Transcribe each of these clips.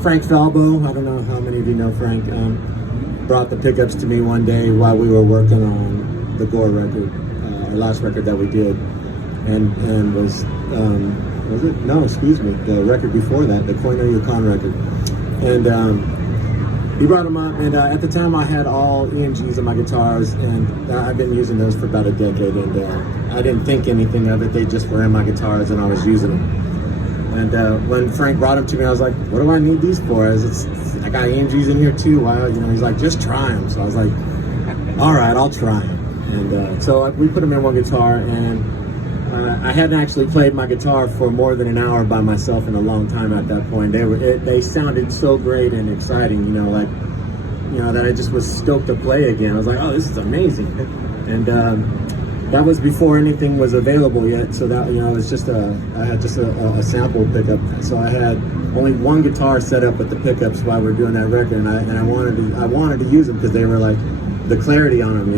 Frank Falbo, I don't know how many of you know Frank, brought the pickups to me one day while we were working on the Gore record, our last record that we did, and was it? No, excuse me, the record before that, the Koino Yukon record, and he brought them up, and at the time I had all EMGs on my guitars, and I've been using those for about a decade, and I didn't think anything of it. They just were in my guitars, and I was using them. And when Frank brought them to me, I was like, "What do I need these for?" I got EMGs in here too. Why? He's like, "Just try them." So I was like, "All right, I'll try them." And so we put them in one guitar, and I hadn't actually played my guitar for more than an hour by myself in a long time at that point. They sounded so great and exciting, that I just was stoked to play again. I was like, "Oh, this is amazing!" And that was before anything was available yet. So that it was just I had just a sample pickup. So I had only one guitar set up with the pickups while we were doing that record, and I wanted to use them because they were like the clarity on them.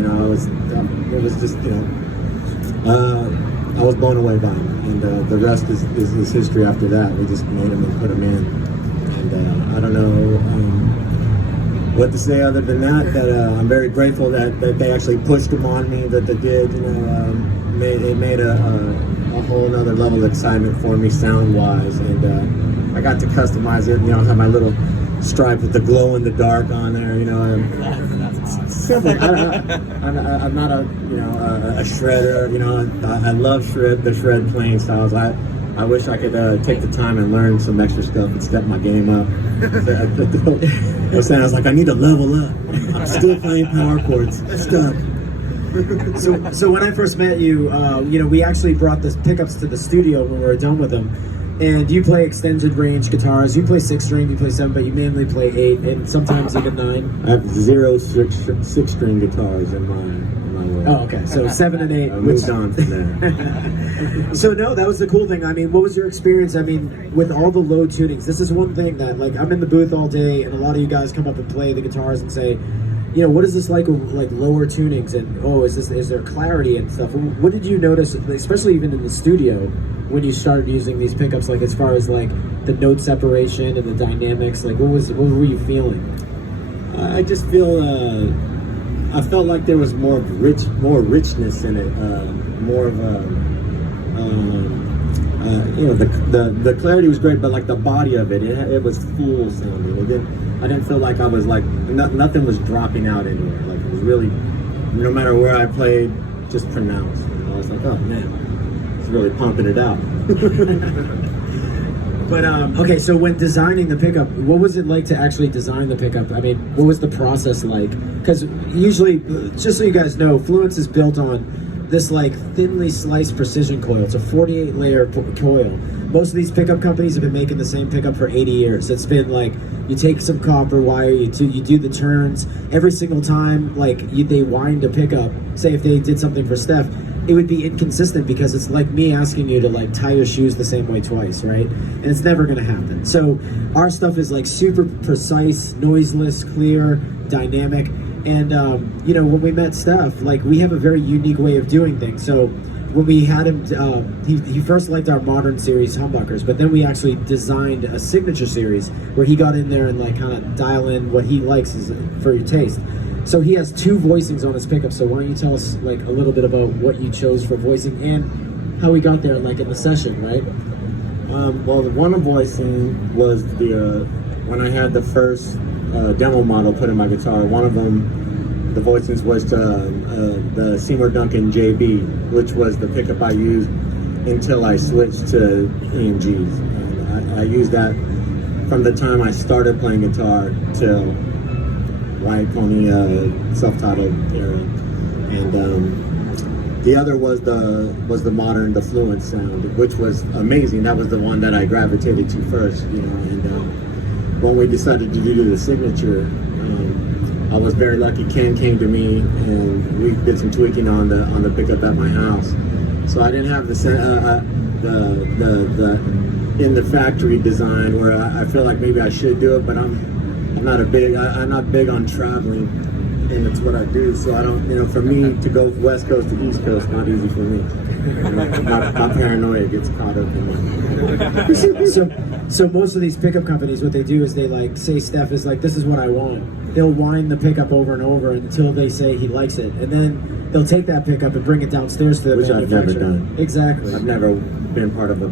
It was just I was blown away by them, and the rest is history after that. We just made them and put them in, and I don't know what to say other than that I'm very grateful that they actually pushed them on me, that they did. It made a whole other level of excitement for me sound-wise, and I got to customize it. I have my little stripe with the glow in the dark on there. Simple. I'm not a shredder. I love the shred playing styles. I wish I could take the time and learn some extra stuff and step my game up. I was like, I need to level up. I'm still playing power chords. Stuck. So when I first met you, we actually brought the pickups to the studio when we were done with them. And you play extended range guitars. You play 6-string, you play 7, but you mainly play 8 and sometimes even 9. I have 0 6-string guitars in my way. Oh, okay. So 7 and 8. I moved on from there. So no, that was the cool thing. I mean, what was your experience? I mean, with all the low tunings, this is one thing that, like, I'm in the booth all day, and a lot of you guys come up and play the guitars and say, what is this like with like lower tunings, and is there clarity and stuff? What did you notice, especially even in the studio, when you started using these pickups, like as far as like the note separation and the dynamics? Like what were you feeling? I just I felt like there was more richness in it, more of the clarity was great, but like the body of it was full sounding. I didn't feel like I was like nothing was dropping out anywhere. Like it was really, no matter where I played, just pronounced. I was like, oh man, it's really pumping it out. But okay, so when designing the pickup, what was it like to actually design the pickup? I mean, what was the process like? Because usually, just so you guys know, Fluence is built on this like thinly sliced precision coil. It's a 48-layer coil. Most of these pickup companies have been making the same pickup for 80 years. It's been like, you take some copper wire, you do the turns every single time. Like they wind a pickup. Say if they did something for Steph, it would be inconsistent because it's like me asking you to like tie your shoes the same way twice, right? And it's never gonna happen. So our stuff is like super precise, noiseless, clear, dynamic. And when we met Steph, like we have a very unique way of doing things. So when we had him, he first liked our modern series humbuckers, but then we actually designed a signature series where he got in there and like kind of dial in what he likes for your taste. So he has 2 voicings on his pickup. So why don't you tell us like a little bit about what you chose for voicing and how we got there, like in the session, right? Well, the one voicing was when I had the first demo model put in my guitar. One of them, the voicings was to the Seymour Duncan JB, which was the pickup I used until I switched to EMGs. I used that from the time I started playing guitar till White Pony self-titled era, and the other was the modern, the Fluence sound, which was amazing. That was the one that I gravitated to first, and when we decided to do the signature, I was very lucky. Ken came to me and we did some tweaking on the pickup at my house, so I didn't have the in the factory design where I feel like maybe I should do it, but I'm not big on traveling, and it's what I do. So I don't, for me to go West Coast to East Coast, not easy for me. My paranoia gets caught up in that. So most of these pickup companies, what they do is they like say Steph is like, this is what I want. They'll wind the pickup over and over until they say he likes it, and then they'll take that pickup and bring it downstairs to the Which I've never manufacturer. done. Exactly. I've never been part of a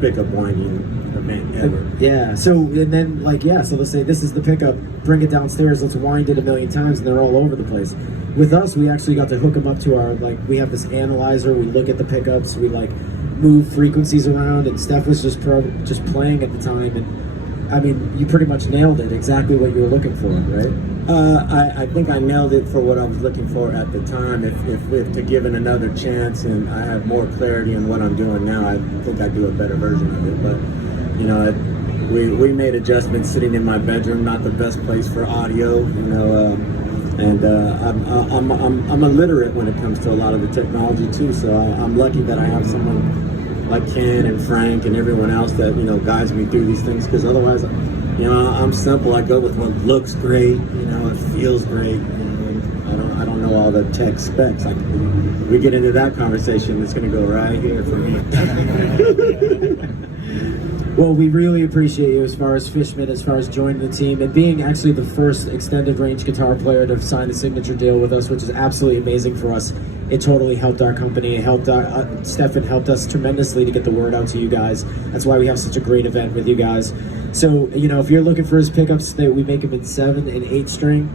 pickup winding event ever. Yeah. So and then like so they'll say this is the pickup, bring it downstairs, let's wind it a million times, and they're all over the place. With us, we actually got to hook them up to our we have this analyzer. We look at the pickups, we like move frequencies around, and Steph was just playing at the time, and I mean you pretty much nailed it, exactly what you were looking for, right? I think I nailed it for what I was looking for at the time. If to given another chance and I have more clarity in what I'm doing now, I think I'd do a better version of it. But you know, we made adjustments sitting in my bedroom, not the best place for audio. You know, and I'm illiterate when it comes to a lot of the technology too. So I'm lucky that I have someone like Ken and Frank and everyone else that guides me through these things. Because otherwise, I'm simple. I go with what looks great. It feels great. I don't know all the tech specs. We get into that conversation, it's going to go right here for me. Well, we really appreciate you as far as Fishman, as far as joining the team and being actually the first extended range guitar player to sign a signature deal with us, which is absolutely amazing for us. It totally helped our company. It helped Stefan helped us tremendously to get the word out to you guys. That's why we have such a great event with you guys. So, if you're looking for his pickups, we make them in 7 and 8 string.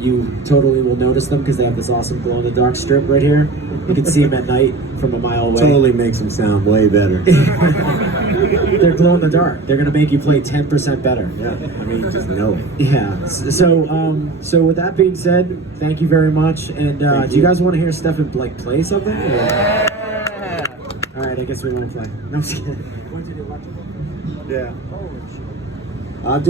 You totally will notice them because they have this awesome glow-in-the-dark strip right here. You can see them at night from a mile away. Totally makes them sound way better. They're glow-in-the-dark. They're going to make you play 10% better. Yeah, I mean, just know it. Yeah. So with that being said, thank you very much. And do you guys want to hear Stefan play something? Or? Yeah. All right, I guess we won't play. No, I'm just kidding. Yeah. I'm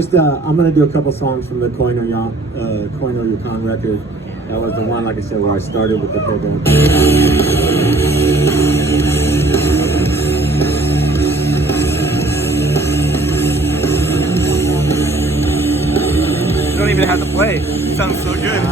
gonna do a couple songs from the Koino Yukon record. That was the one, like I said, where I started with the pickup. You don't even have to play. It sounds so good.